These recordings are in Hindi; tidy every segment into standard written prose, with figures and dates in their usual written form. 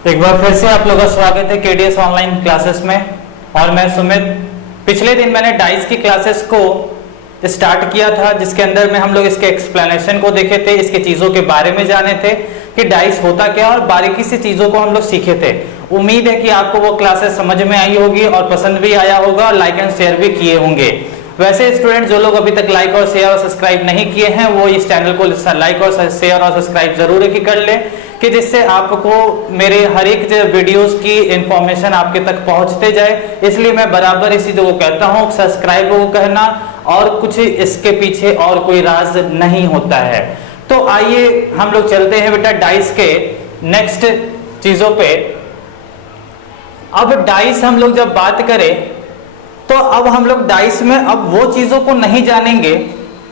एक बार फिर से आप लोगों का स्वागत है केडीएस ऑनलाइन क्लासेस में। और मैं सुमित। पिछले दिन मैंने डाइस की क्लासेस को स्टार्ट किया था, जिसके अंदर में हम लोग इसके एक्सप्लेनेशन को देखे थे, इसके चीज़ों के बारे में जाने थे कि डाइस होता क्या, और बारीकी से चीज़ों को हम लोग सीखे थे। उम्मीद है कि आपको वो क्लासेस समझ में आई होगी और पसंद भी आया होगा और लाइक एंड शेयर भी किए होंगे। वैसे स्टूडेंट जो लोग अभी तक लाइक और शेयर और सब्सक्राइब नहीं किए हैं, वो इस चैनल को लाइक और शेयर और सब्सक्राइब जरूर कर ले, कि जिससे आपको मेरे हर एक वीडियोस की इंफॉर्मेशन आपके तक पहुंचते जाए। इसलिए मैं बराबर इसी चीजों को कहता हूं, सब्सक्राइब को कहना और कुछ इसके पीछे और कोई राज नहीं होता है। तो आइए हम लोग चलते हैं बेटा डाइस के नेक्स्ट चीजों पे। अब डाइस हम लोग जब बात करें तो अब हम लोग डाइस में अब वो चीजों को नहीं जानेंगे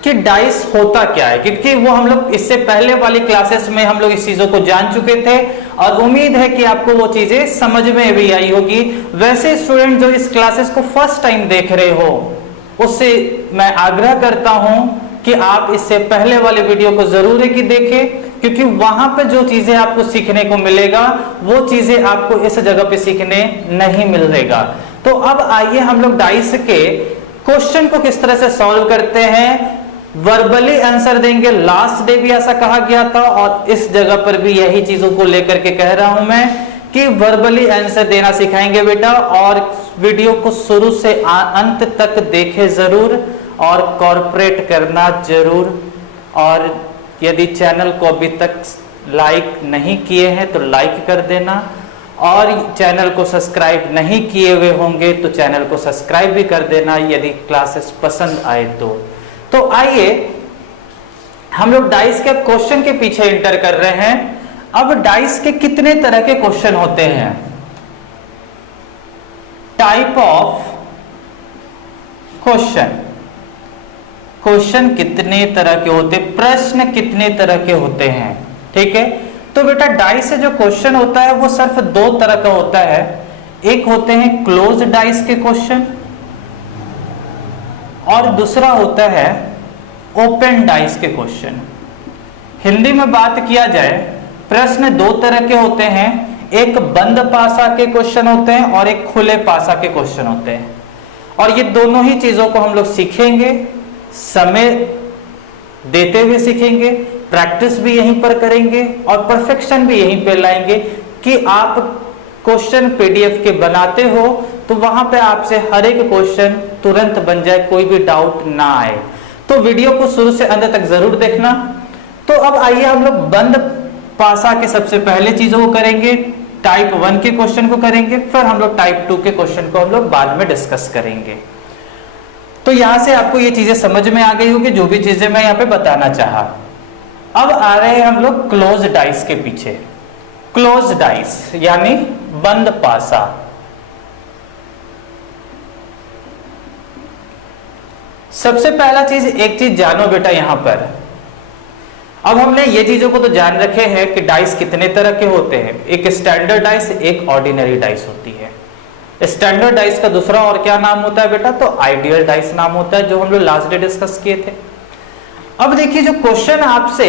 कि डाइस होता क्या है, क्योंकि वो हम लोग इससे पहले वाली क्लासेस में हम लोग इस चीजों को जान चुके थे और उम्मीद है कि आपको वो चीजें समझ में भी आई होगी। वैसे स्टूडेंट जो इस क्लासेस को फर्स्ट टाइम देख रहे हो, उससे मैं आग्रह करता हूं कि आप इससे पहले वाले वीडियो को जरूर कि देखें, क्योंकि वहां पे जो चीजें आपको सीखने को मिलेगा वो चीजें आपको इस जगह पे सीखने नहीं मिलेगा। तो अब आइए हम लोग डाइस के क्वेश्चन को किस तरह से सॉल्व करते हैं। वर्बली आंसर देंगे, लास्ट डे भी ऐसा कहा गया था और इस जगह पर भी यही चीजों को लेकर के कह रहा हूं मैं कि वर्बली आंसर देना सिखाएंगे बेटा। और वीडियो को शुरू से अंत तक देखे जरूर और कॉर्पोरेट करना जरूर। और यदि चैनल को अभी तक लाइक नहीं किए हैं तो लाइक कर देना, और चैनल को सब्सक्राइब नहीं किए हुए होंगे तो चैनल को सब्सक्राइब भी कर देना यदि क्लासेस पसंद आए तो आइए हम लोग डाइस के क्वेश्चन के पीछे इंटर कर रहे हैं। अब डाइस के कितने तरह के क्वेश्चन होते हैं, टाइप ऑफ क्वेश्चन, क्वेश्चन कितने तरह के होते, प्रश्न कितने तरह के होते हैं। ठीक है, तो बेटा डाइस से जो क्वेश्चन होता है वो सिर्फ दो तरह का होता है। एक होते हैं क्लोज डाइस के क्वेश्चन और दूसरा होता है ओपन डाइस के क्वेश्चन। हिंदी में बात किया जाए, प्रश्न दो तरह के होते हैं, एक बंद पासा के क्वेश्चन होते हैं और एक खुले पासा के क्वेश्चन होते हैं। और ये दोनों ही चीजों को हम लोग सीखेंगे, समय देते हुए सीखेंगे, प्रैक्टिस भी यहीं पर करेंगे और परफेक्शन भी यहीं पर लाएंगे कि आप क्वेश्चन पीडीएफ के बनाते हो तो वहां पे आपसे हर एक क्वेश्चन तुरंत बन जाए, कोई भी डाउट ना आए। तो वीडियो को शुरू से अंत तक जरूर देखना। तो अब आइए हम लोग बंद पासा के सबसे पहले चीजों को करेंगे, टाइप 1 के क्वेश्चन को करेंगे, फिर हम लोग टाइप 2 के क्वेश्चन को हम लोग बाद में डिस्कस करेंगे। तो यहां से आपको ये चीजें समझ में आ गई होगी, जो भी चीजें मैं यहाँ पे बताना चाहा। अब आ रहे हैं हम लोग क्लोज डाइस के पीछे। क्लोज डाइस यानी बंद पासा। सबसे पहला चीज, एक चीज जानो बेटा यहां पर। अब हमने ये चीजों को तो जान रखे हैं कि डाइस कितने तरह के होते हैं, एक स्टैंडर्ड डाइस, एक ऑर्डिनरी डाइस होती है। स्टैंडर्ड डाइस का दूसरा और क्या नाम होता है बेटा, तो आइडियल डाइस नाम होता है, जो हम लोग लास्ट डे डिस्कस किए थे। अब देखिए जो क्वेश्चन आपसे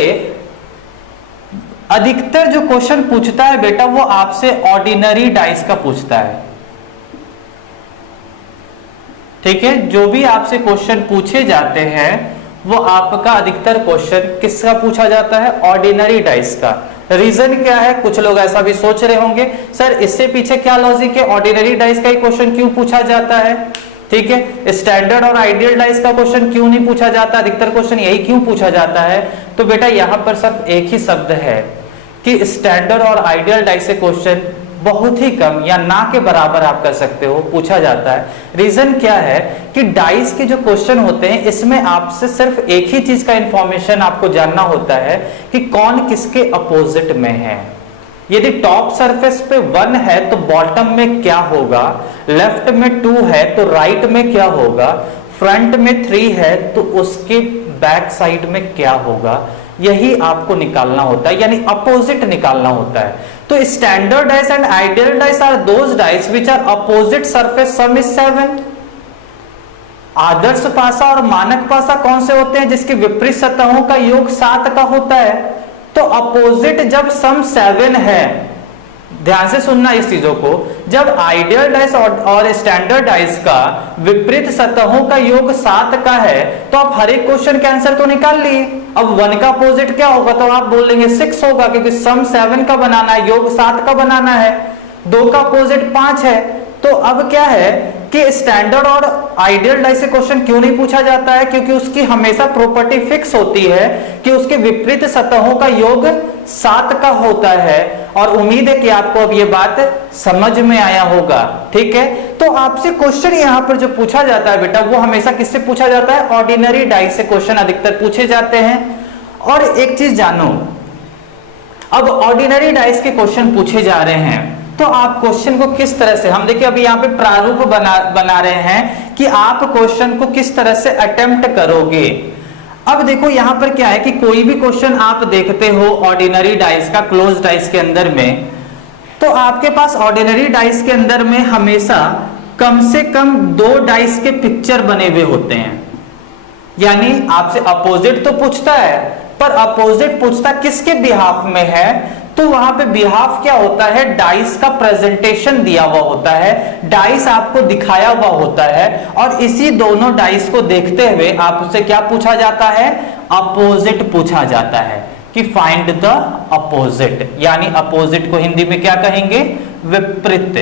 अधिकतर जो क्वेश्चन पूछता है बेटा, वो आपसे ऑर्डिनरी डाइस का पूछता है। ठीक है, जो भी आपसे क्वेश्चन पूछे जाते हैं वो आपका अधिकतर क्वेश्चन किसका पूछा जाता है, ऑर्डिनरी डाइस का। रीजन क्या है, कुछ लोग ऐसा भी सोच रहे होंगे सर इससे पीछे क्या लॉजिक है, ऑर्डिनरी डाइस का ही क्वेश्चन क्यों पूछा जाता है। ठीक है, स्टैंडर्ड और आइडियल डाइस का क्वेश्चन क्यों नहीं पूछा जाता, अधिकतर क्वेश्चन यही क्यों पूछा जाता है। तो बेटा यहां पर सिर्फ एक ही शब्द है कि स्टैंडर्ड और आइडियल डाइस से क्वेश्चन बहुत ही कम या ना के बराबर आप कर सकते हो पूछा जाता है। रीजन क्या है कि डाइस के जो क्वेश्चन होते हैं इसमें आपसे सिर्फ एक ही चीज का इंफॉर्मेशन आपको जानना होता है कि कौन किसके अपोजिट में है। यदि टॉप सरफेस पे 1 है तो बॉटम में क्या होगा, लेफ्ट में 2 है तो राइट में क्या होगा, फ्रंट में 3 है तो उसके बैक साइड में क्या होगा, यही आपको निकालना होता है, यानी अपोजिट निकालना होता है। तो standard dice and ideal dice are those dice which are opposite surface sum is 7। आदर्श पासा और मानक पासा कौन से होते हैं, जिसके विपरीत सतहों का योग 7 का होता है। तो अपोजिट जब सम 7 है ध्यान से सुनना इस चीजों को, जब आइडियल डाइस और स्टैंडर्ड डाइस का विपरीत सतहों का योग 7 का है तो आप हर एक क्वेश्चन के आंसर तो निकाल लिए। अब 1 का अपोजिट क्या होगा, तो आप बोल देंगे 6 होगा, क्योंकि सम 7 का बनाना है, योग 7 का बनाना है। 2 का अपोजिट 5 है। तो अब क्या है कि स्टैंडर्ड और आइडियल डाइस से क्वेश्चन क्यों नहीं पूछा जाता है, क्योंकि उसकी हमेशा प्रॉपर्टी फिक्स होती है कि उसके विपरीत सतहों का योग 7 का होता है। और उम्मीद है कि आपको अब ये बात समझ में आया होगा। ठीक है, तो आपसे क्वेश्चन यहां पर जो पूछा जाता है बेटा, वो हमेशा किससे पूछा जाता है, ऑर्डिनरी डाइस से क्वेश्चन अधिकतर पूछे जाते हैं। और एक चीज जानो, अब ऑर्डिनरी डाइस के क्वेश्चन पूछे जा रहे हैं तो आप क्वेश्चन को किस तरह से, हम देखिए अभी यहाँ पे प्रारूप बना रहे हैं कि आप क्वेश्चन को किस तरह से अटेम्प्ट करोगे। अब देखो यहाँ पर क्या है कि कोई भी क्वेश्चन आप देखते हो ऑर्डिनरी डाइस का क्लोज डाइस के अंदर में, तो आपके पास ऑर्डिनरी डाइस के अंदर में हमेशा कम से कम 2 डाइस के पिक्चर बने हुए होते हैं। यानी आपसे अपोजिट तो पूछता है, पर अपोजिट पूछता किसके बिहाफ में है, तो वहां पे बिहाफ क्या होता है, डाइस का प्रेजेंटेशन दिया हुआ होता है, डाइस आपको दिखाया हुआ होता है, और इसी दोनों डाइस को देखते हुए आपसे क्या पूछा जाता है, अपोजिट पूछा जाता है कि फाइंड द अपोजिट। यानी अपोजिट को हिंदी में क्या कहेंगे, विपरीत।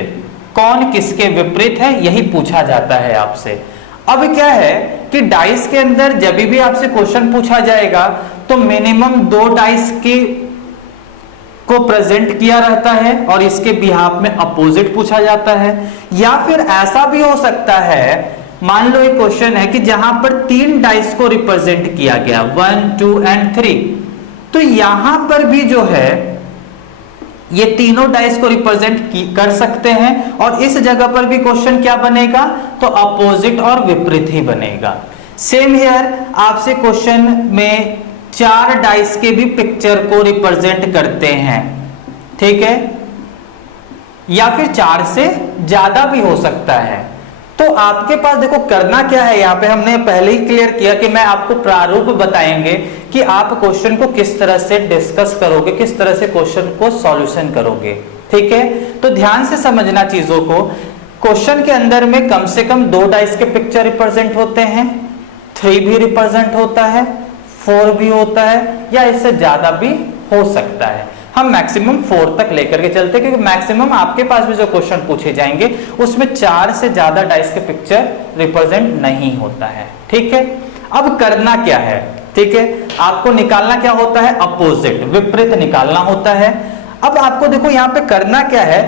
कौन किसके विपरीत है, यही पूछा जाता है आपसे। अब क्या है कि डाइस के अंदर जब भी आपसे क्वेश्चन पूछा जाएगा तो मिनिमम 2 डाइस की को प्रेजेंट किया रहता है और इसके बिहाफ में अपोजिट पूछा जाता है। या फिर ऐसा भी हो सकता है, मान लो एक क्वेश्चन है कि जहां पर 3 डाइस को रिप्रेजेंट किया गया, 1, 2 एंड 3, तो यहां पर भी जो है ये तीनों डाइस को रिप्रेजेंट कर सकते हैं, और इस जगह पर भी क्वेश्चन क्या बनेगा, तो अपोजिट और विपरीत ही बनेगा। सेम हियर आपसे क्वेश्चन में 4 डाइस के भी पिक्चर को रिप्रेजेंट करते हैं, ठीक है, या फिर 4 से ज्यादा भी हो सकता है। तो आपके पास देखो करना क्या है, यहां पे हमने पहले ही क्लियर किया कि मैं आपको प्रारूप बताएंगे कि आप क्वेश्चन को किस तरह से डिस्कस करोगे, किस तरह से क्वेश्चन को सॉल्यूशन करोगे। ठीक है, तो ध्यान से समझना चीजों को। क्वेश्चन के अंदर में कम से कम 2 डाइस के पिक्चर रिप्रेजेंट होते हैं, 3 भी रिप्रेजेंट होता है, 4 भी होता है, या इससे ज्यादा भी हो सकता है। हम मैक्सिमम 4 तक लेकर के चलते, क्योंकि मैक्सिमम आपके पास भी जो क्वेश्चन पूछे जाएंगे उसमें 4 से ज्यादा डाइस के पिक्चर रिप्रेजेंट नहीं होता है। ठीक है, अब करना क्या है, ठीक है, आपको निकालना क्या होता है, अपोजिट, विपरीत निकालना होता है। अब आपको देखो यहां पे करना क्या है,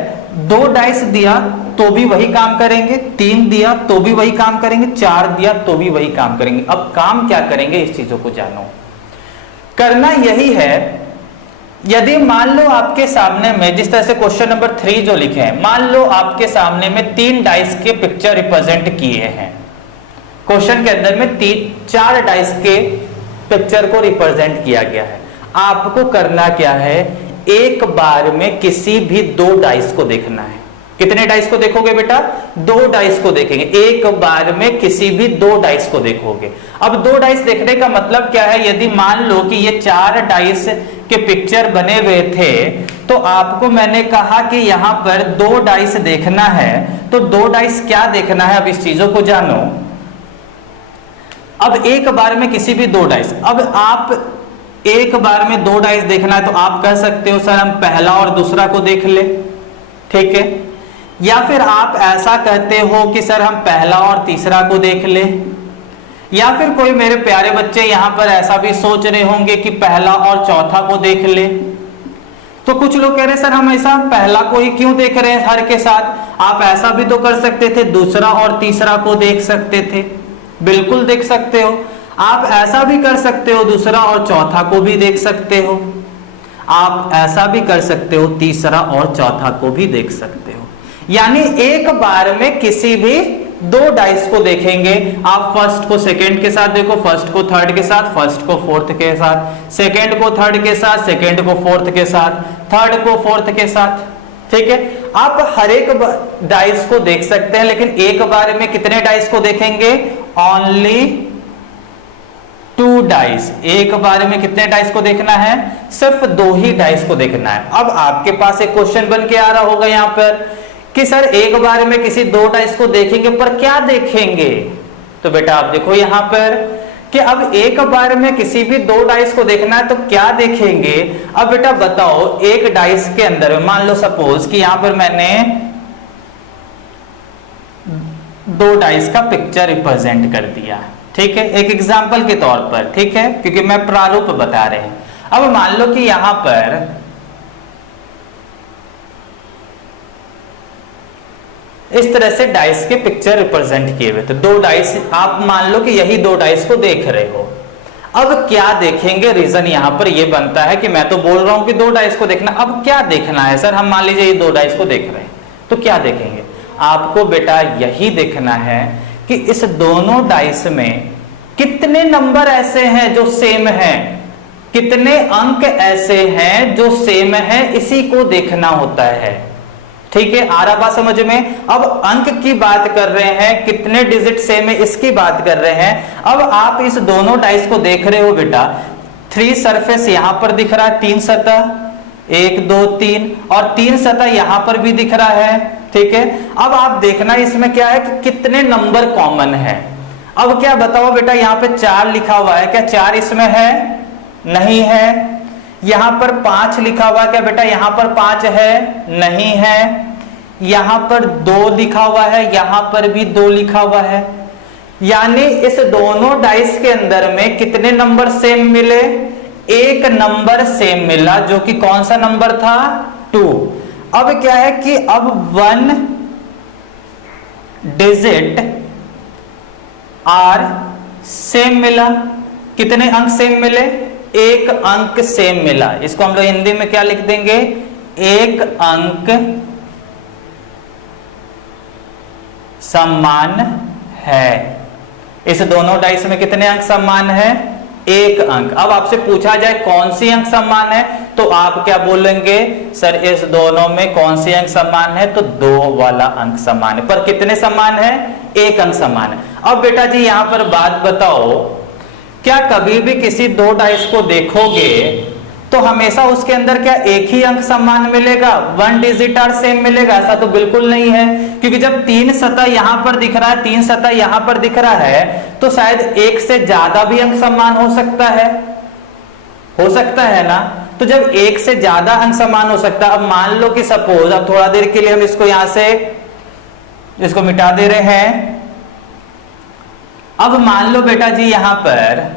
2 डाइस दिया तो भी वही काम करेंगे, 3 दिया तो भी वही काम करेंगे, 4 दिया तो भी वही काम करेंगे। अब काम क्या करेंगे इस चीजों को जानो। करना यही है, यदि मान लो आपके सामने में जिस तरह से क्वेश्चन नंबर 3 जो लिखे हैं, मान लो आपके सामने में 3 डाइस के पिक्चर रिप्रेजेंट किए हैं, क्वेश्चन के अंदर में 4 डाइस के पिक्चर को रिप्रेजेंट किया गया है। आपको करना क्या है, एक बार में किसी भी 2 डाइस को देखना है। कितने डाइस को देखोगे बेटा, 2 डाइस को देखेंगे, एक बार में किसी भी 2 डाइस को देखोगे। अब 2 डाइस देखने का मतलब क्या है, यदि मान लो कि ये 4 डाइस के पिक्चर बने हुए थे, तो आपको मैंने कहा कि यहां पर 2 डाइस देखना है, तो 2 डाइस क्या देखना है, अब इस चीजों को जानो। अब एक बार में किसी भी 2 डाइस, अब आप एक बार में 2 डाइस देखना है तो आप कह सकते हो सर हम पहला और दूसरा को देख ले, ठीक है, या फिर आप ऐसा कहते हो कि सर हम पहला और तीसरा को देख ले, या फिर कोई मेरे प्यारे बच्चे यहां पर ऐसा भी सोच रहे होंगे कि पहला और चौथा को देख ले। तो कुछ लोग कह रहे हैं सर हम ऐसा पहला को ही क्यों देख रहे हैं हर के साथ, आप ऐसा भी तो कर सकते थे, दूसरा और तीसरा को देख सकते थे। बिल्कुल देख सकते हो, आप ऐसा भी कर सकते हो, दूसरा और चौथा को भी देख सकते हो, आप ऐसा भी कर सकते हो, तीसरा और चौथा को भी देख सकते हो। यानी एक बार में किसी भी 2 डाइस को देखेंगे। आप फर्स्ट को सेकंड के साथ देखो, फर्स्ट को थर्ड के साथ, फर्स्ट को फोर्थ के साथ, सेकंड को थर्ड के साथ, सेकंड को फोर्थ के साथ, थर्ड को फोर्थ के साथ। ठीक है, आप हर एक डाइस को देख सकते हैं, लेकिन एक बार में कितने डाइस को देखेंगे, ओनली 2 डाइस, एक बार में कितने डाइस को देखना है? सिर्फ 2 ही डाइस को देखना है। अब आपके पास एक क्वेश्चन बन के आ रहा होगा यहां पर कि सर एक बार में किसी 2 डाइस को देखेंगे पर क्या देखेंगे? तो बेटा आप देखो यहां पर कि अब एक बार में किसी भी 2 डाइस को देखना है तो क्या देखेंगे? अब बेटा बताओ, एक डाइस के अंदर मान लो सपोज कि यहां पर मैंने 2 डाइस का पिक्चर रिप्रेजेंट कर दिया, ठीक है, एक एग्जाम्पल के तौर पर, ठीक है, क्योंकि मैं प्रारूप बता रहे हैं। अब मान लो कि यहां पर इस तरह से डाइस के पिक्चर रिप्रेजेंट किए हुए, तो 2 डाइस, आप मान लो कि यही 2 डाइस को देख रहे हो। अब क्या देखेंगे? रीजन यहां पर यह बनता है कि मैं तो बोल रहा हूं कि 2 डाइस को देखना, अब क्या देखना है सर? हम मान लीजिए ये 2 डाइस को देख रहे हैं, तो क्या देखेंगे? आपको बेटा यही देखना है कि इस दोनों डाइस में कितने नंबर ऐसे हैं जो सेम हैं, कितने अंक ऐसे हैं जो सेम हैं, इसी को देखना होता है, ठीक है। आ रहा बात समझ में? अब अंक की बात कर रहे हैं, कितने डिजिट सेम है इसकी बात कर रहे हैं। अब आप इस दोनों डाइस को देख रहे हो बेटा, 3 सरफेस यहां पर दिख रहा है, 3 सतह, 1 2 3, और 3 सतह यहां पर भी दिख रहा है, ठीक है। अब आप देखना इसमें क्या है कि कितने नंबर कॉमन है। अब क्या बताओ बेटा, यहां पे 4 लिखा हुआ है, क्या 4 इसमें है? नहीं है। यहां पर 5 लिखा हुआ है, क्या बेटा यहां पर 5 है? नहीं है। यहां पर 2 लिखा हुआ है, यहां पर भी 2 लिखा हुआ है। यानी इस दोनों डाइस के अंदर में कितने नंबर सेम मिले? 1 नंबर सेम मिला, जो कि कौन सा नंबर था? 2। अब क्या है कि अब 1 डिजिट आर सेम मिला। कितने अंक सेम मिले? 1 अंक सेम मिला। इसको हम लोग हिंदी में क्या लिख देंगे? 1 अंक समान है। इस दोनों डाइस में कितने अंक समान है? 1 अंक। अब आपसे पूछा जाए कौन सी अंक समान है, तो आप क्या बोलेंगे? सर इस दोनों में कौन सी अंक समान है? तो 2 वाला अंक समान है। पर कितने समान है? 1 अंक समान है। अब बेटा जी यहां पर बात बताओ, क्या कभी भी किसी 2 डाइस को देखोगे तो हमेशा उसके अंदर क्या एक ही अंक समान मिलेगा, 1 डिजिट आर सेम मिलेगा? ऐसा तो बिल्कुल नहीं है, क्योंकि जब 3 सतह यहां पर दिख रहा है, 3 सतह यहां पर दिख रहा है, तो शायद 1 से ज्यादा भी अंक समान हो सकता है ना। तो जब 1 से ज्यादा अंक समान हो सकता है, अब मान लो कि सपोज, अब थोड़ा देर के लिए हम इसको यहां से इसको मिटा दे रहे हैं। अब मान लो बेटा जी यहां पर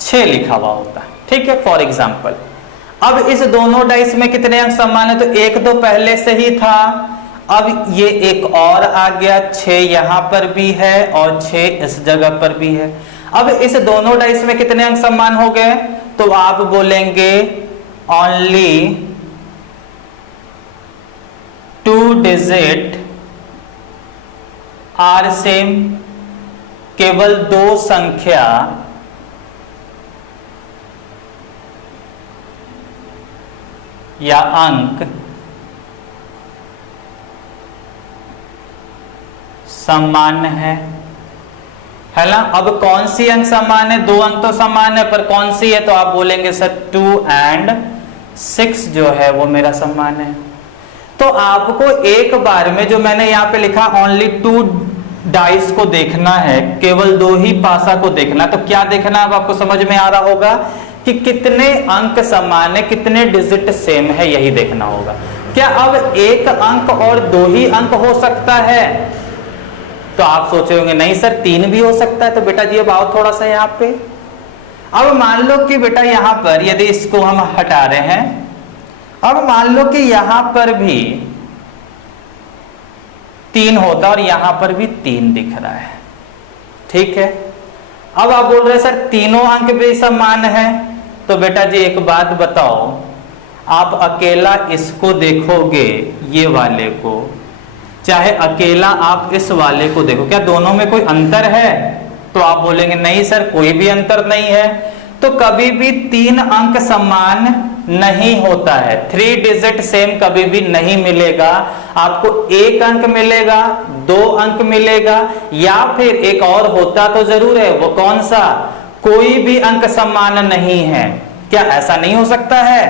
छह लिखा हुआ होता है, ठीक है, फॉर एग्जाम्पल। अब इस दोनों डाइस में कितने अंक समान है? तो 1 तो पहले से ही था, अब ये एक और आ गया, 6 यहां पर भी है और 6 इस जगह पर भी है। अब इस दोनों डाइस में कितने अंक समान हो गए? तो आप बोलेंगे ओनली 2 डिजिट आर सेम, केवल 2 संख्या या अंक समान है ना। अब कौन सी अंक समान है? 2 अंक तो समान है, पर कौन सी है? तो आप बोलेंगे सर 2 और 6 जो है वो मेरा समान है। तो आपको एक बार में जो मैंने यहां पे लिखा ओनली 2 डाइस को देखना है, केवल 2 ही पासा को देखना। तो क्या देखना, अब आपको समझ में आ रहा होगा कि कितने अंक समान है, कितने डिजिट सेम है, यही देखना होगा। क्या अब 1 अंक और 2 ही अंक हो सकता है? तो आप सोचे होंगे नहीं सर 3 भी हो सकता है। तो बेटा जी अब आओ थोड़ा सा यहां पे। अब मान लो कि बेटा यहां पर यदि इसको हम हटा रहे हैं, अब मान लो कि यहां पर भी 3 होता और यहां पर भी 3 दिख रहा है, ठीक है। अब आप बोल रहे हैं सर तीनों अंक भी समान है। तो बेटा जी एक बात बताओ, आप अकेला इसको देखोगे, ये वाले को, चाहे अकेला आप इस वाले को देखो, क्या दोनों में कोई अंतर है? तो आप बोलेंगे नहीं सर कोई भी अंतर नहीं है। तो कभी भी 3 अंक समान नहीं होता है। 3 डिजिट सेम कभी भी नहीं मिलेगा। आपको 1 अंक मिलेगा, 2 अंक मिलेगा, या फिर एक और होता तो जरूर है, वो कौन सा? कोई भी अंक समान नहीं है। क्या ऐसा नहीं हो सकता है?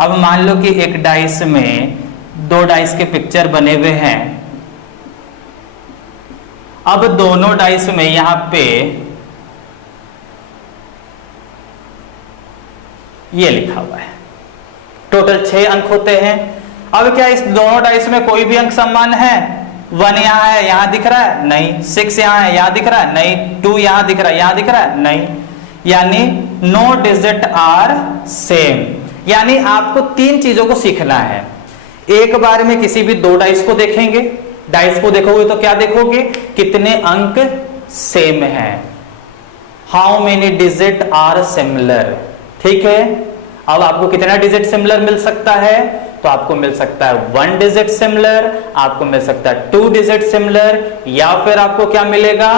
अब मान लो कि एक डाइस में 2 डाइस के पिक्चर बने हुए हैं। अब दोनों डाइस में यहां पे ये लिखा हुआ है, टोटल 6 अंक होते हैं। अब क्या इस दोनों डाइस में कोई भी अंक समान है? 1 यहां है, यहां दिख रहा है? नहीं। 6 यहां है, यहां दिख रहा है? नहीं। 2 यहां दिख रहा है, यहां दिख रहा है? नहीं। यानी नो डिजिट आर सेम। यानी आपको 3 चीजों को सीखना है। एक बार में किसी भी 2 डाइस को देखेंगे, डाइस को देखोगे तो क्या देखोगे? कितने अंक सेम है, how many digit are similar. ठीक है, अब आपको कितना डिजिट सिमिलर मिल सकता है? तो आपको मिल सकता है 1 डिजिट सिमिलर, आपको मिल सकता है 2 डिजिट सिमिलर, या फिर आपको क्या मिलेगा?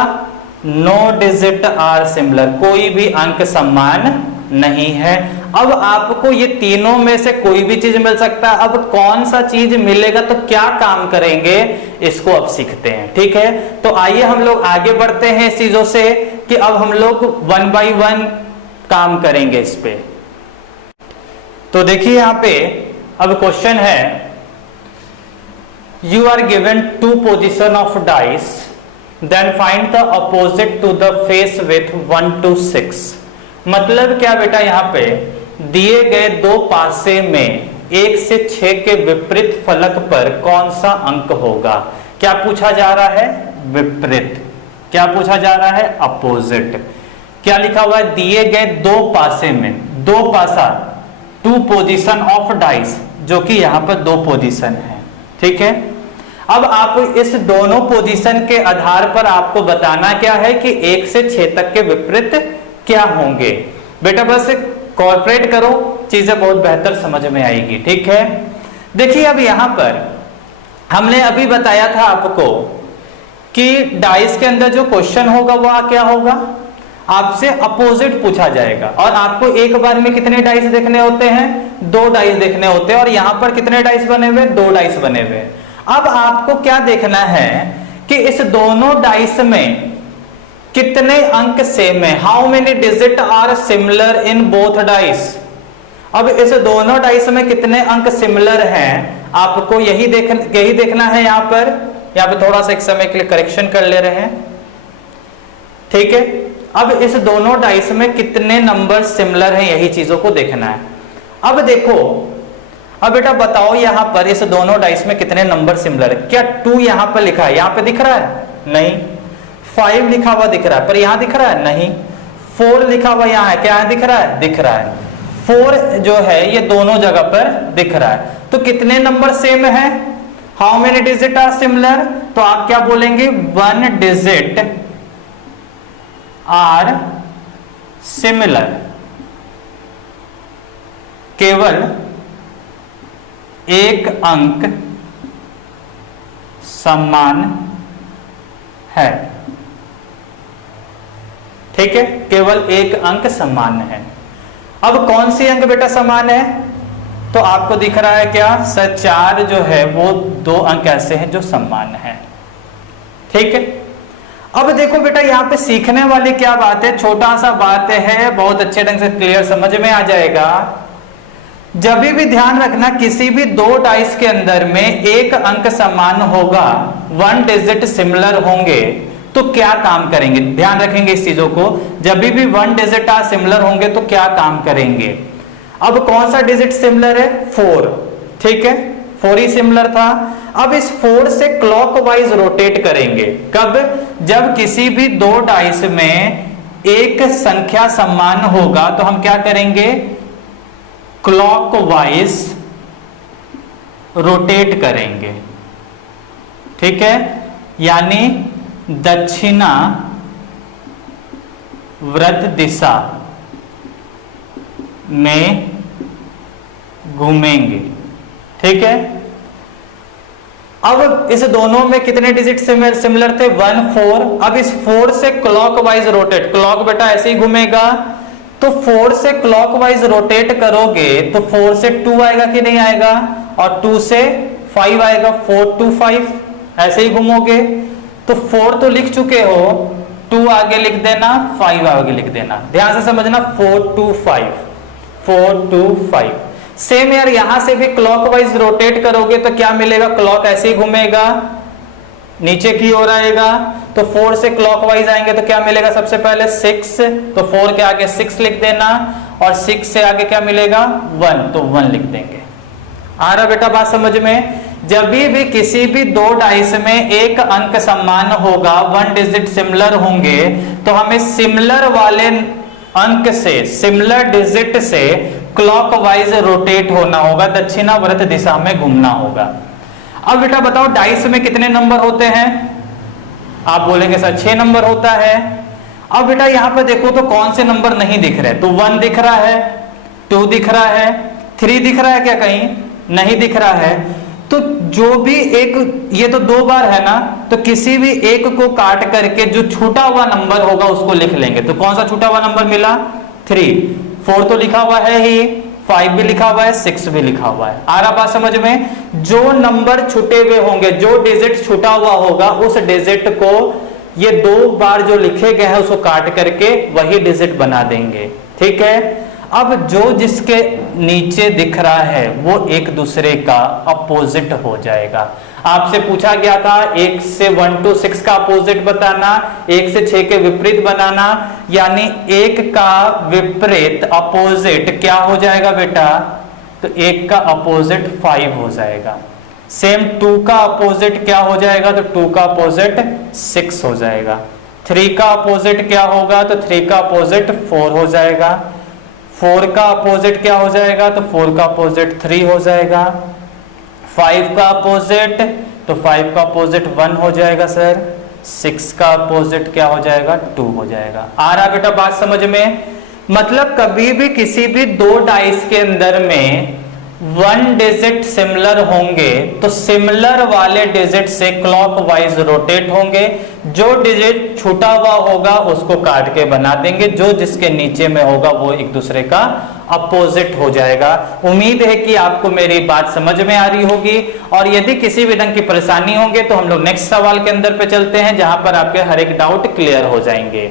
नो डिजिट आर सिमिलर, कोई भी अंक समान नहीं है। अब आपको ये तीनों में से कोई भी चीज मिल सकता है। अब कौन सा चीज मिलेगा तो क्या काम करेंगे, इसको अब सीखते हैं। ठीक है, तो आइए हम लोग आगे बढ़ते हैं इस चीजों से कि अब हम लोग 1 बाय 1 काम करेंगे इस पे। तो देखिए यहां पे अब क्वेश्चन है, you are given 2 position of dice, then find the opposite to the face with 1 to 6। मतलब क्या बेटा, यहां पे दिए गए 2 पासे में 1 से 6 के विपरीत फलक पर कौन सा अंक होगा? क्या पूछा जा रहा है? विपरीत। क्या पूछा जा रहा है? अपोजिट। क्या लिखा हुआ है? दिए गए 2 पासे में, 2 पासा, 2 पोजीशन ऑफ डाइस, जो कि यहां पर 2 पोजीशन है। ठीक है, अब आप इस दोनों पोजीशन के आधार पर आपको बताना क्या है कि 1 से 6 तक के विपरीत क्या होंगे। बेटा बस कॉर्पोरेट करो, चीजें बहुत बेहतर समझ में आएगी। ठीक है, देखिए अब यहां पर हमने अभी बताया था आपको कि डाइस के अंदर जो क्वेश्चन होगा वह क्या होगा? आपसे अपोजिट पूछा जाएगा, और आपको एक बार में कितने डाइस देखने होते हैं? 2 डाइस देखने होते हैं। और यहां पर कितने डाइस बने हुए? 2 डाइस बने हुए। अब आपको क्या देखना है कि इस दोनों डाइस में कितने अंक सेम है, how many digit are similar in both dice. अब इस दोनों डाइस में कितने अंक सिमिलर हैं, आपको यही देखना है। यहां पे थोड़ा सा एक समय के लिए करेक्शन कर ले रहे हैं। ठीक है, अब इस दोनों डाइस में कितने नंबर सिमिलर हैं, यही चीजों को देखना है। अब देखो, अब बेटा बताओ यहां पर इस दोनों डाइस में कितने नंबर सिमिलर है? क्या 2 यहां पर लिखा है, यहां पे दिख रहा है? नहीं। 5 लिखा हुआ दिख रहा है, पर यहां दिख रहा है? नहीं। 4 लिखा हुआ यहां है, क्या यहां दिख रहा है? दिख रहा है। 4 जो है ये दोनों जगह पर दिख रहा है। तो कितने नंबर सेम है? How many digit are similar? तो आप क्या बोलेंगे? 1 डिजिट आर सिमिलर। केवल 1 अंक समान है। ठीक है, केवल 1 अंक समान है। अब कौन सी अंक बेटा समान है? तो आपको दिख रहा है क्या? 4 जो है वो 2 अंक ऐसे हैं जो समान है। ठीक है, अब देखो बेटा यहां पे सीखने वाली क्या बात है, छोटा सा बात है, बहुत अच्छे ढंग से क्लियर समझ में आ जाएगा। जब भी ध्यान रखना, किसी भी 2 डाइस के अंदर में 1 अंक समान होगा, 1 डिजिट सिमिलर होंगे, तो क्या काम करेंगे? ध्यान रखेंगे इस चीजों को। जब भी 1 डिजिट आर सिमिलर होंगे तो क्या काम करेंगे? अब कौन सा डिजिट सिमिलर है? 4। ठीक है, 4 ही सिमिलर था। अब इस 4 से क्लॉकवाइज रोटेट करेंगे। कब? जब किसी भी 2 डाइस में एक संख्या समान होगा तो हम क्या करेंगे? क्लॉकवाइज रोटेट करेंगे। ठीक है, यानी दक्षिणा वृत्त दिशा में घूमेंगे। ठीक है, अब इस दोनों में कितने डिजिट सिमिलर थे? 1 4। अब इस 4 से क्लॉकवाइज रोटेट, क्लॉक बेटा ऐसे ही घूमेगा, तो 4 से क्लॉकवाइज रोटेट करोगे तो 4 से 2 आएगा कि नहीं आएगा, और 2 से 5 आएगा, 4 2 5, ऐसे ही घूमोगे। तो 4 तो लिख चुके हो, 2 आगे लिख देना, 5 आगे लिख देना, ध्यान से समझना, 4 2 5, 4 2 5। सेम यार यहां से भी क्लॉकवाइज रोटेट करोगे तो क्या मिलेगा, क्लॉक ऐसे ही घूमेगा, नीचे की ओर आएगा। तो 4 से क्लॉकवाइज आएंगे तो क्या मिलेगा, सबसे पहले 6, तो 4 के आगे 6 लिख देना, और 6 से आगे क्या मिलेगा 1, तो 1 लिख देंगे। आ रहा बेटा बात समझ में। जब भी किसी भी दो डाइस में एक अंक समान होगा, 1 डिजिट सिमिलर होंगे, तो हमें सिमिलर वाले अंक से, सिमिलर डिजिट से क्लॉकवाइज रोटेट होना होगा, दक्षिणावर्त दिशा में घूमना होगा। अब बेटा बताओ डाइस में कितने नंबर होते हैं, आप बोलेंगे सर 6 नंबर होता है। अब बेटा यहां पर देखो तो कौन से नंबर नहीं दिख रहे, तो 1 दिख रहा है, 2 दिख रहा है, 3 दिख रहा है क्या, कहीं नहीं दिख रहा है। तो जो भी एक, ये तो 2 बार है ना, तो किसी भी एक को काट करके जो छूटा हुआ नंबर होगा उसको लिख लेंगे। तो कौन सा छूटा हुआ नंबर मिला, 3, 4 तो लिखा हुआ है ही, 5 भी लिखा हुआ है, 6 भी लिखा हुआ है। आ रहा बात समझ में। जो नंबर छूटे हुए होंगे, जो डिजिट छूटा हुआ होगा, उस डिजिट को ये 2 बार जो लिखे गए हैं उसको काट करके वही डिजिट बना देंगे, ठीक है। अब जो जिसके नीचे दिख रहा है वो एक दूसरे का अपोजिट हो जाएगा। आपसे पूछा गया था 1 से 1 to 6 का अपोजिट बताना, 1 से 6 के विपरीत बनाना, यानी 1 का विपरीत अपोजिट क्या हो जाएगा बेटा, तो 1 का अपोजिट 5 हो जाएगा। सेम 2 का अपोजिट क्या हो जाएगा, तो 2 का अपोजिट 6 हो जाएगा। 3 का अपोजिट क्या होगा, तो 3 का अपोजिट 4 हो जाएगा। 4 का अपोजिट क्या हो जाएगा, तो 4 का अपोजिट 3 हो जाएगा। 5 का अपोजिट, तो 5 का अपोजिट 1 हो जाएगा सर। 6 का अपोजिट क्या हो जाएगा, 2 हो जाएगा। आ रहा बेटा बात समझ में। मतलब कभी भी किसी भी दो डाइस के अंदर में 1 डिजिट सिमिलर होंगे तो सिमिलर वाले डिजिट से क्लॉकवाइज रोटेट होंगे। जो डिजिट छूटा हुआ होगा उसको काट के बना देंगे, जो जिसके नीचे में होगा वो एक दूसरे का अपोजिट हो जाएगा। उम्मीद है कि आपको मेरी बात समझ में आ रही होगी, और यदि किसी भी ढंग की परेशानी होगी तो हम लोग नेक्स्ट सवाल के अंदर पे चलते हैं, जहां पर आपके हर एक डाउट क्लियर हो जाएंगे।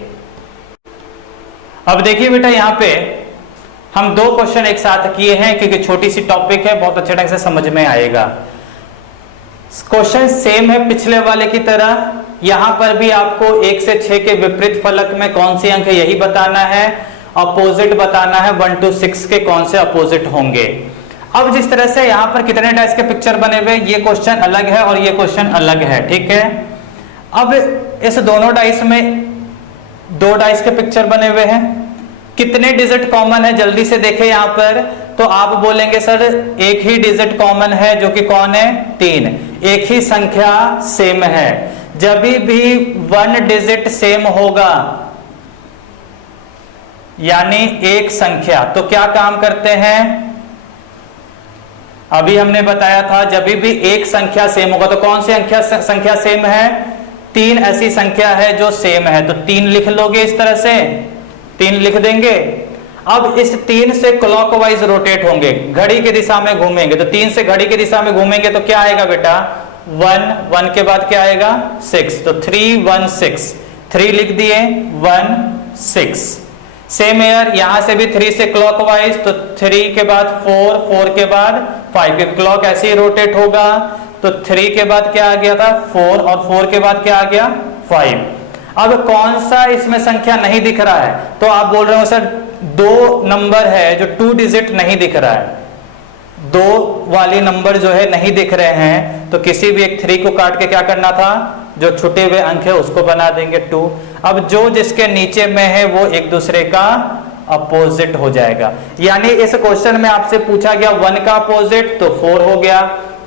अब देखिए बेटा यहाँ पे हम 2 क्वेश्चन एक साथ किए हैं, क्योंकि छोटी सी टॉपिक है, बहुत अच्छे ढंग से समझ में आएगा। क्वेश्चन सेम है पिछले वाले की तरह। यहां पर भी आपको 1 से 6 के विपरीत फलक में कौन सी अंक है यही बताना है, अपोजिट बताना है, 1 to 6 के कौन से अपोजिट होंगे। अब जिस तरह से यहां पर कितने डाइस के पिक्चर बने हुए, ये क्वेश्चन अलग है और ये क्वेश्चन अलग है, ठीक है। अब इस दोनों डाइस में 2 डाइस के पिक्चर बने हुए हैं, कितने डिजिट कॉमन है जल्दी से देखें यहां पर। तो आप बोलेंगे सर एक ही डिजिट कॉमन है, जो कि कौन है, 3। एक ही संख्या सेम है। जब भी 1 डिजिट सेम होगा यानी एक संख्या, तो क्या काम करते हैं, अभी हमने बताया था जब भी एक संख्या सेम होगा, तो कौन सी संख्या सेम है, 3 ऐसी संख्या है जो सेम है। तो 3 लिख लोगे, इस तरह से 3 लिख देंगे। अब इस 3 से क्लॉकवाइज रोटेट होंगे, घड़ी की दिशा में घूमेंगे। तो 3 से घड़ी की दिशा में घूमेंगे तो क्या आएगा बेटा, 1 के बाद क्या आएगा, 6। तो 3 1 6, 3 लिख दिए, 1 6। सेम एयर यहां से भी 3 से क्लॉकवाइज, तो 3 के बाद 4, 4 के बाद 5, क्लॉक ऐसे ही रोटेट होगा। तो 3 के बाद क्या आ गया था, 4, और 4 के बाद क्या आ गया, 5। अब कौन सा इसमें संख्या नहीं दिख रहा है, तो आप बोल रहे हो सर 2 नंबर है जो 2 डिजिट नहीं दिख रहा है, 2 वाली नंबर जो है नहीं दिख रहे हैं, तो किसी भी एक 3 को काट के क्या करना था, जो छुटे हुए अंक है उसको बना देंगे 2। अब जो जिसके नीचे में है वो एक दूसरे का अपोजिट हो जाएगा। यानी इस क्वेश्चन में आपसे पूछा गया 1 का अपोजिट तो 4 हो गया,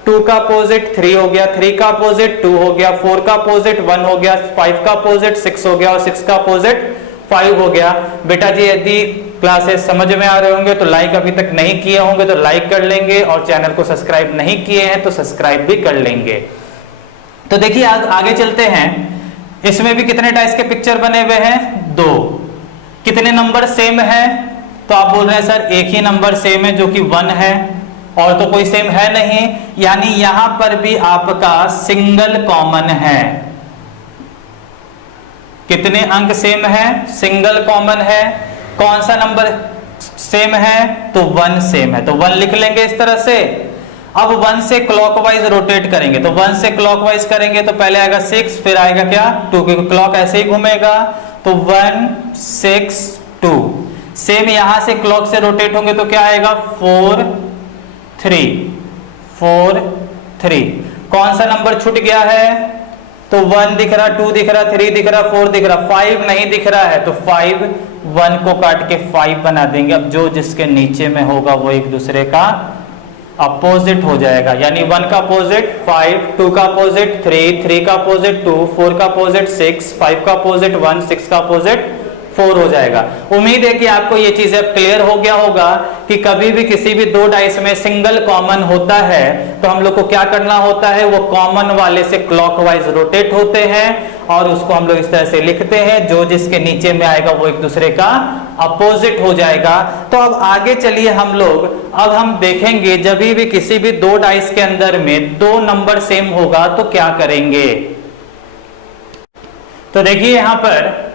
2 का अपोजिट 3 हो गया, 3 का अपोजिट 2 हो गया, 4 का अपोजिट 1 हो गया, 5 का अपोजिट 6 हो गया, और 6 का अपोजिट 5 हो गया। बेटा जी यदि क्लासेस समझ में आ रहे होंगे तो लाइक अभी तक नहीं किए होंगे तो लाइक कर लेंगे, और चैनल को सब्सक्राइब नहीं किए हैं तो सब्सक्राइब भी कर लेंगे। तो देखिए आगे चलते हैं। इसमें भी कितने डाइस के पिक्चर बने हुए हैं, 2। कितने नंबर सेम है, तो आप बोल रहे हैं सर एक ही नंबर सेम है जो कि 1 है, और तो कोई सेम है नहीं, यानी यहां पर भी आपका सिंगल कॉमन है। कितने अंक सेम है? सिंगल कॉमन है। कौन सा नंबर सेम है? तो 1 सेम है, तो 1 लिख लेंगे इस तरह से। अब 1 से क्लॉकवाइज रोटेट करेंगे, तो 1 से क्लॉकवाइज करेंगे तो पहले आएगा 6, फिर आएगा क्या 2, क्योंकि क्लॉक ऐसे ही घूमेगा, तो 1 6 2। सेम यहां से क्लॉक से रोटेट होंगे तो क्या आएगा 4 3 4 3। कौन सा नंबर छूट गया है? तो 1 दिख रहा, 2 दिख रहा, 3 दिख रहा, 4 दिख रहा, 5 नहीं दिख रहा है, तो 5 1 को काट के 5 बना देंगे। अब जो जिसके नीचे में होगा वो एक दूसरे का अपोजिट हो जाएगा, यानी 1 का अपोजिट 5, 2 का अपोजिट 3, 3 का अपोजिट 2, 4 का अपोजिट 6, 5 का अपोजिट 1, 6 का अपोजिट 4 हो जाएगा। उम्मीद है कि आपको ये चीज अब क्लियर हो गया होगा कि कभी भी किसी भी दो डाइस में सिंगल कॉमन होता है तो हम लोग को क्या करना होता है, वो कॉमन वाले से क्लॉकवाइज रोटेट होते हैं और उसको हम लोग इस तरह से लिखते हैं, जो जिसके नीचे में आएगा वो एक दूसरे का अपोजिट हो जाएगा। तो अब आगे चलिए हम लोग, अब हम देखेंगे जब भी किसी भी दो डाइस के अंदर में दो नंबर सेम होगा तो क्या करेंगे। तो देखिए यहां पर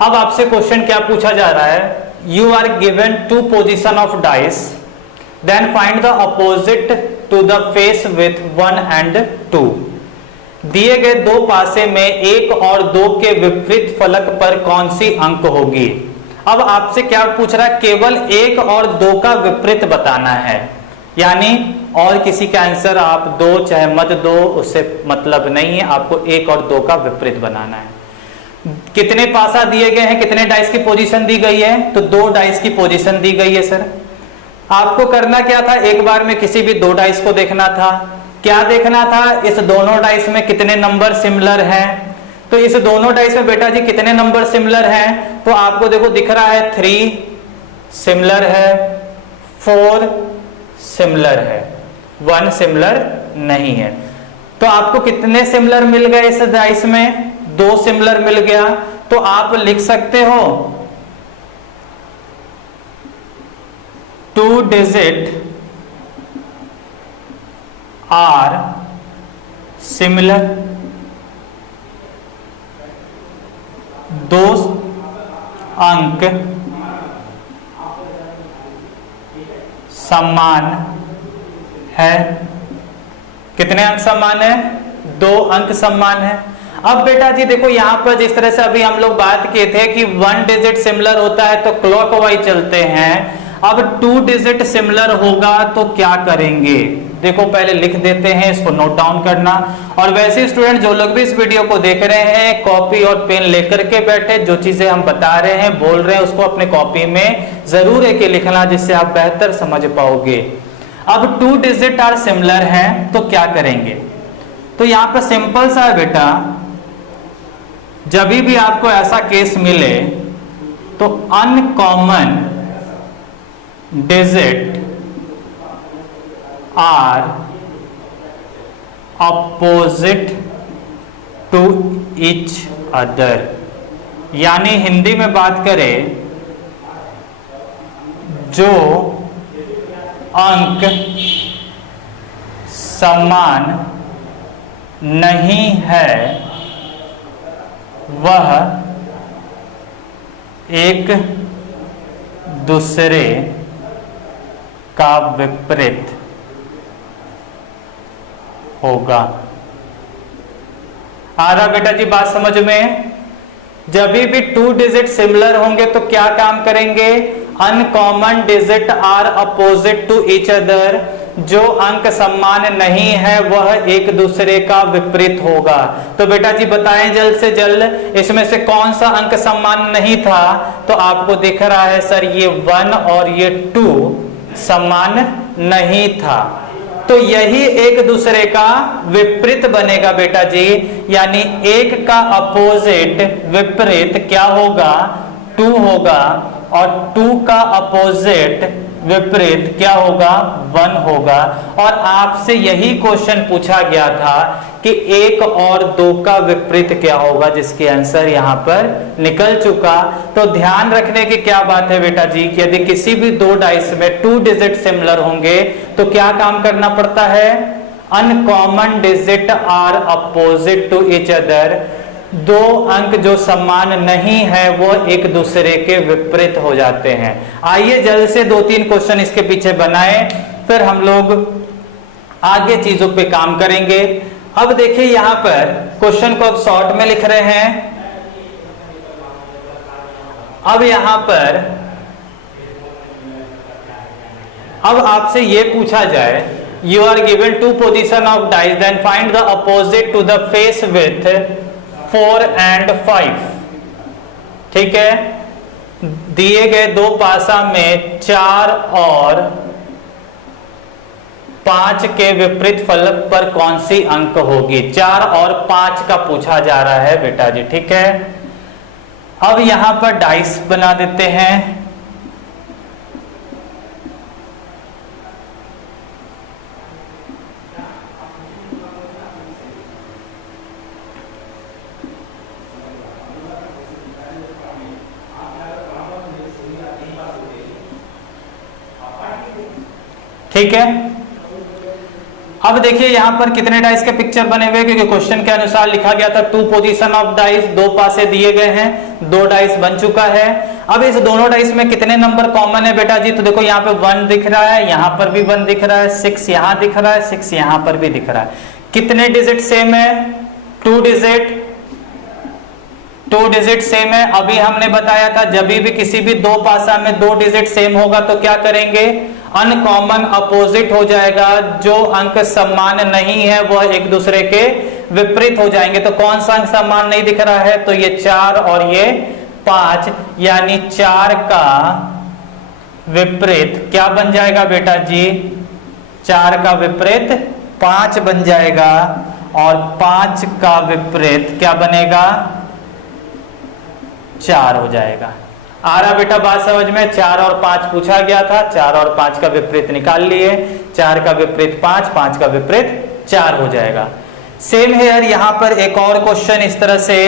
अब आपसे क्वेश्चन क्या पूछा जा रहा है, you are given 2 position of dice, then find the opposite to the face with 1 and 2। दिए गए दो पासे में 1 और 2 के विपरीत फलक पर कौन सी अंक होगी। अब आपसे क्या पूछ रहा है, केवल 1 और 2 का विपरीत बताना है, यानी और किसी का आंसर आप दो चाहे मत दो, उससे मतलब नहीं है, आपको 1 और 2 का विपरीत बनाना है। कितने पासा दिए गए हैं, कितने डाइस की पोजीशन दी गई है, तो 2 डाइस की पोजीशन दी गई है। सर आपको करना क्या था, एक बार में किसी भी दो डाइस को देखना था। क्या देखना था, इस दोनों डाइस में कितने नंबर सिमिलर हैं। तो इस दोनों डाइस में बेटा जी कितने नंबर सिमिलर हैं, तो आपको देखो दिख रहा है 3 सिमिलर है, 4 सिमिलर है, 1 सिमिलर नहीं है। तो आपको कितने सिमिलर मिल गए इस डाइस में, 2 सिमिलर मिल गया। तो आप लिख सकते हो 2 डिजिट आर सिमिलर, 2 अंक समान है। कितने अंक समान है, 2 अंक समान है। अब बेटा जी देखो यहां पर जिस तरह से अभी हम लोग बात किए थे कि 1 डिजिट सिमिलर होता है तो क्लॉकवाइज चलते हैं, अब 2 डिजिट सिमिलर होगा तो क्या करेंगे, देखो पहले लिख देते हैं, इसको नोट डाउन करना। और वैसे स्टूडेंट जो लोग भी इस वीडियो को देख रहे हैं, कॉपी और पेन लेकर के बैठे, जो चीजें हम बता रहे हैं बोल रहे हैं उसको अपने कॉपी में जरूर एक लिखना, जिससे आप बेहतर समझ पाओगे। अब 2 डिजिट आर सिमिलर हैं तो क्या करेंगे, तो यहां पर सिंपल सा है बेटा, जब भी आपको ऐसा केस मिले तो uncommon digit are opposite to each other, यानी हिंदी में बात करें जो अंक समान नहीं है वह एक दूसरे का विपरीत होगा। आ रहा बेटा जी बात समझ में। जब भी 2 डिजिट सिमिलर होंगे तो क्या काम करेंगे, uncommon digit are opposite to each other, जो अंक समान नहीं है वह एक दूसरे का विपरीत होगा। तो बेटा जी बताएं जल्द से जल्द, इसमें से कौन सा अंक समान नहीं था, तो आपको दिख रहा है सर ये 1 और ये 2 समान नहीं था, तो यही एक दूसरे का विपरीत बनेगा बेटा जी, यानी 1 का अपोजिट विपरीत क्या होगा, 2 होगा, और 2 का अपोजिट विपरीत क्या होगा, 1 होगा। और आपसे यही क्वेश्चन पूछा गया था कि 1 और 2 का विपरीत क्या होगा, जिसकी आंसर यहां पर निकल चुका। तो ध्यान रखने की क्या बात है बेटा जी कि यदि किसी भी 2 डाइस में 2 डिजिट सिमिलर होंगे तो क्या काम करना पड़ता है, uncommon digit are opposite to each other. 2 अंक जो समान नहीं है वो एक दूसरे के विपरीत हो जाते हैं। आइए जल्द से 2-3 क्वेश्चन इसके पीछे बनाएं, फिर हम लोग आगे चीजों पे काम करेंगे। अब देखिए यहां पर क्वेश्चन को अब शॉर्ट में लिख रहे हैं। अब यहां पर अब आपसे यह पूछा जाए, you are given 2 position of dice, then find the opposite to the face with 4 and 5। ठीक है, दिए गए 2 पासा में 4 और 5 के विपरीत फलक पर कौन सी अंक होगी। 4 और 5 का पूछा जा रहा है बेटा जी। ठीक है, अब यहां पर डाइस बना देते हैं। ठीक है, अब देखिए यहां पर कितने डाइस के पिक्चर बने हुए, क्योंकि क्वेश्चन के अनुसार लिखा गया था 2 पोजीशन ऑफ डाइस, 2 पासे दिए गए हैं, 2 डाइस बन चुका है। अब इस दोनों डाइस में कितने नंबर कॉमन है बेटा जी, तो देखो यहां पे 1 दिख रहा है, यहां पर भी 1 दिख रहा है, 6 यहां दिख रहा है, 6 यहां पर भी दिख रहा है। कितने डिजिट सेम है, 2 डिजिट, 2 डिजिट सेम है। अभी हमने बताया था जब भी किसी भी 2 पासा में 2 डिजिट सेम होगा तो क्या करेंगे, अनकॉमन अपोजिट हो जाएगा। जो अंक समान नहीं है वह एक दूसरे के विपरीत हो जाएंगे। तो कौन सा अंक समान नहीं दिख रहा है, तो ये 4 और ये 5, यानी 4 का विपरीत क्या बन जाएगा बेटा जी, 4 का विपरीत 5 बन जाएगा, और 5 का विपरीत क्या बनेगा, 4 हो जाएगा। आ रहा बेटा बात समझ में। 4 और 5 पूछा गया था, 4 और 5 का विपरीत निकाल लिए, 4 का विपरीत 5, 5 का विपरीत 4 हो जाएगा। सेम हेयर यहां पर एक और क्वेश्चन इस तरह से,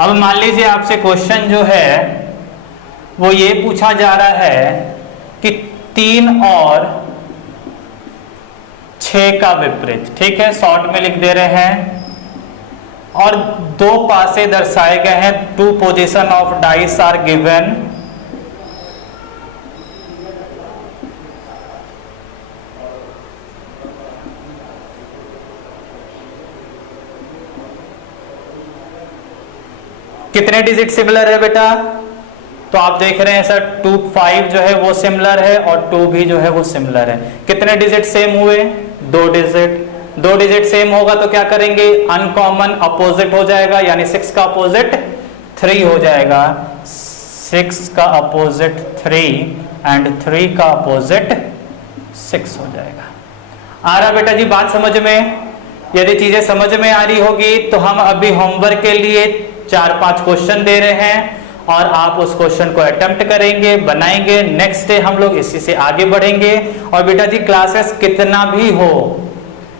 अब मान लीजिए आपसे क्वेश्चन जो है वो ये पूछा जा रहा है कि 3 और 6 का विपरीत। ठीक है, शॉर्ट में लिख दे रहे हैं, और 2 पासे दर्शाए गए हैं, 2 position of dice are given. कितने डिजिट सिमिलर है बेटा, तो आप देख रहे हैं सर 2, 5 जो है वो सिमिलर है, और 2 भी जो है वो सिमिलर है। कितने डिजिट सेम हुए, 2 डिजिट। 2 डिजिट सेम होगा तो क्या करेंगे, अनकॉमन अपोजिट हो जाएगा, यानी 6 का अपोजिट 3 हो जाएगा। 6 का अपोजिट 3 एंड 3 का अपोजिट 6 हो जाएगा। आ रहा बेटा जी बात समझ में। यदि चीजें समझ में आ रही होगी तो हम अभी होमवर्क के लिए 4-5 क्वेश्चन दे रहे हैं, और आप उस क्वेश्चन को अटेम्प्ट करेंगे, बनाएंगे। नेक्स्ट डे हम लोग इसी से आगे बढ़ेंगे। और बेटा जी क्लासेस कितना भी हो,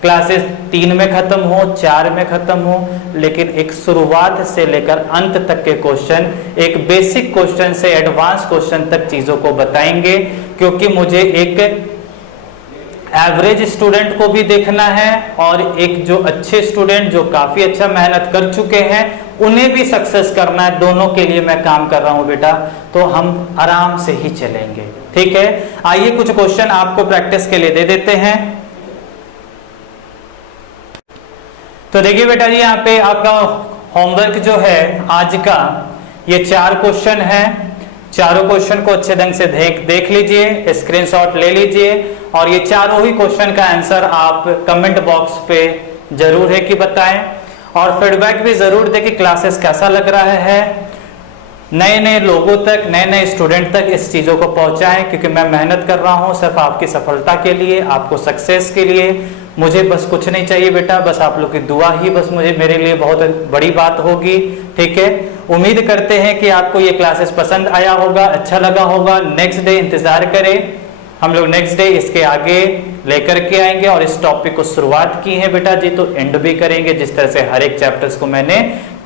क्लासेस 3 में खत्म हो, 4 में खत्म हो, लेकिन एक शुरुआत से लेकर अंत तक के क्वेश्चन, एक बेसिक क्वेश्चन से एडवांस क्वेश्चन तक चीजों को बताएंगे, क्योंकि मुझे एक एवरेज स्टूडेंट को भी देखना है और एक जो अच्छे स्टूडेंट जो काफी अच्छा मेहनत कर चुके हैं उन्हें भी सक्सेस करना है। दोनों के लिए मैं काम कर रहा हूं बेटा, तो हम आराम से ही चलेंगे। ठीक है, आइए कुछ क्वेश्चन आपको प्रैक्टिस के लिए दे देते हैं। तो देखिए बेटा जी यहाँ पे आपका होमवर्क जो है आज का, ये 4 क्वेश्चन है। चारों क्वेश्चन को अच्छे ढंग से देख लीजिए, स्क्रीनशॉट ले लीजिए, और ये चारों ही क्वेश्चन का आंसर आप कमेंट बॉक्स पे जरूर है कि बताएं, और फीडबैक भी जरूर दें कि क्लासेस कैसा लग रहा है। नए नए लोगों तक, नए नए स्टूडेंट तक इस चीज़ों को पहुंचाएं, क्योंकि मैं मेहनत कर रहा हूं सिर्फ आपकी सफलता के लिए, आपको सक्सेस के लिए। मुझे बस कुछ नहीं चाहिए बेटा, बस आप लोग की दुआ ही बस मुझे मेरे लिए बहुत बड़ी बात होगी। ठीक है, उम्मीद करते हैं कि आपको ये क्लासेस पसंद आया होगा, अच्छा लगा होगा। नेक्स्ट डे इंतजार करें, हम लोग नेक्स्ट डे इसके आगे लेकर के आएंगे और इस टॉपिक को शुरुआत की है बेटा जी तो एंड भी करेंगे, जिस तरह से हर एक चैप्टर्स को मैंने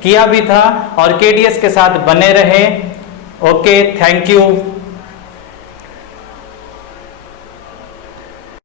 किया भी था। और केडीएस के साथ बने रहे। Okay, thank you.